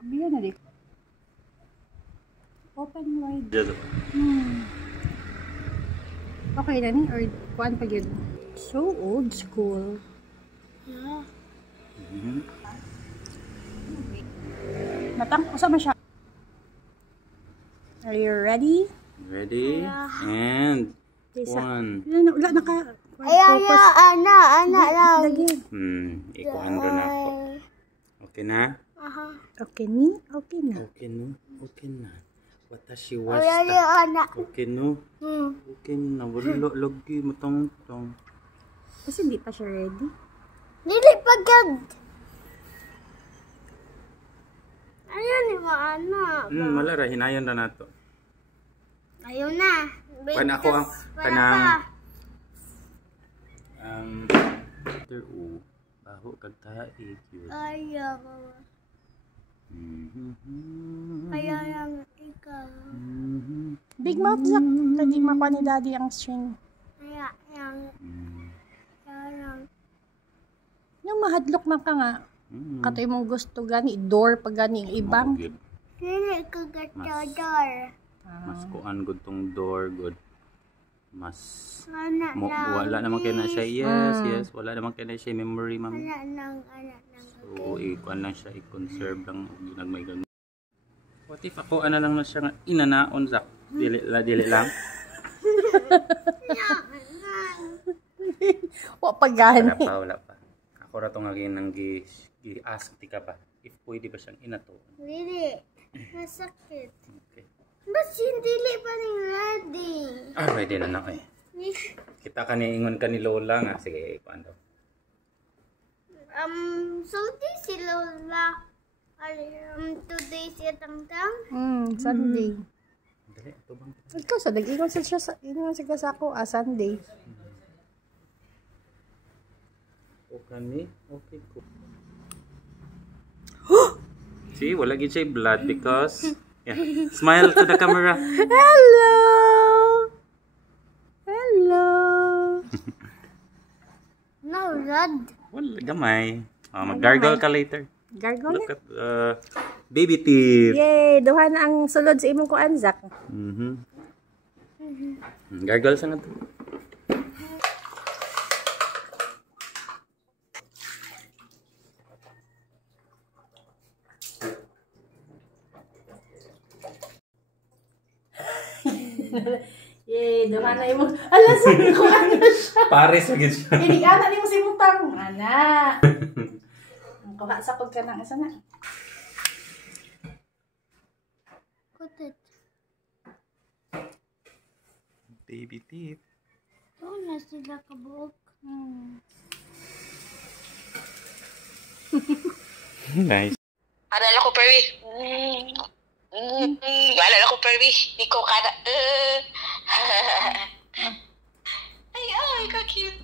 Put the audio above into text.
Biyan na di. Open wide. Just Okay na ni or kuan pa gyud. So old school. Yeah. Matang usa man siya. Are you ready? ready? And one. Wala naka. Ana lang. Lagi. Ikuan ro na ako. Okay na? Okay ni? Okay na. Okay no? Okay na. Watashi washita. Ana. Okay no? Okay na. Wala lagi matong. Kasi hindi pa siya ready. Dili pagad. Ayan ni ana. Wala ra hinayon ra nato. Ayaw na. Pan ako ang kanang baho kag tae cute. Ayaw. Kaya lang ikaw. Big mouth Zak. Kadi makuha ni daddy ang string. Kaya lang. Yung mahadlok man ka nga. Katoy mong gusto gani. Door pag gani ang ibang. Dili ka gatodor. Mas kuan gud tong door good. Mas Ana wala naman kay na siya. Yes. Wala naman kay na siya memory ma'am. Ana nang. So ikuan lang siya, i-conserve lang ginagmay gang. What if ako ana lang na siya nga inanaon Zak? Dili lang. Wa pagani. Wala pa. Ako ra tong nang gi-ask ti ka pa if pwede ba siyang inato. Dili. Masakit. Okay. Bas dili pa ni ready. Ready na na eh. Kita ka ni ingon ka ni Lola nga. Sige, ikuan daw. Sulti si Lola. Today siya tangtang. Sunday. Dali, ito bang? Ikaw sa nag-ingon siya sa ako Sunday. Okay ni? Okay ko. See, wala gid siya blood because smile to the camera. Hello. No red. Wala gamay. Mag-gargle ka later. Gargle Look at baby teeth. Yay! Duha na ang sulod sa imong kuan Zak. Gargle sa nga to. Yay! Duha na imong... Ala, sabi ko ano siya. Pares lagi siya. Inig-ana ni mo si imong tarong. Ana. Kuha sa pagka ng isa na. Kutit. Baby teeth. Oo na sila kabuok. Nice. Alala ko, Perry. Alala ko, Perry. Ikaw ka na. Ay, ka-cute.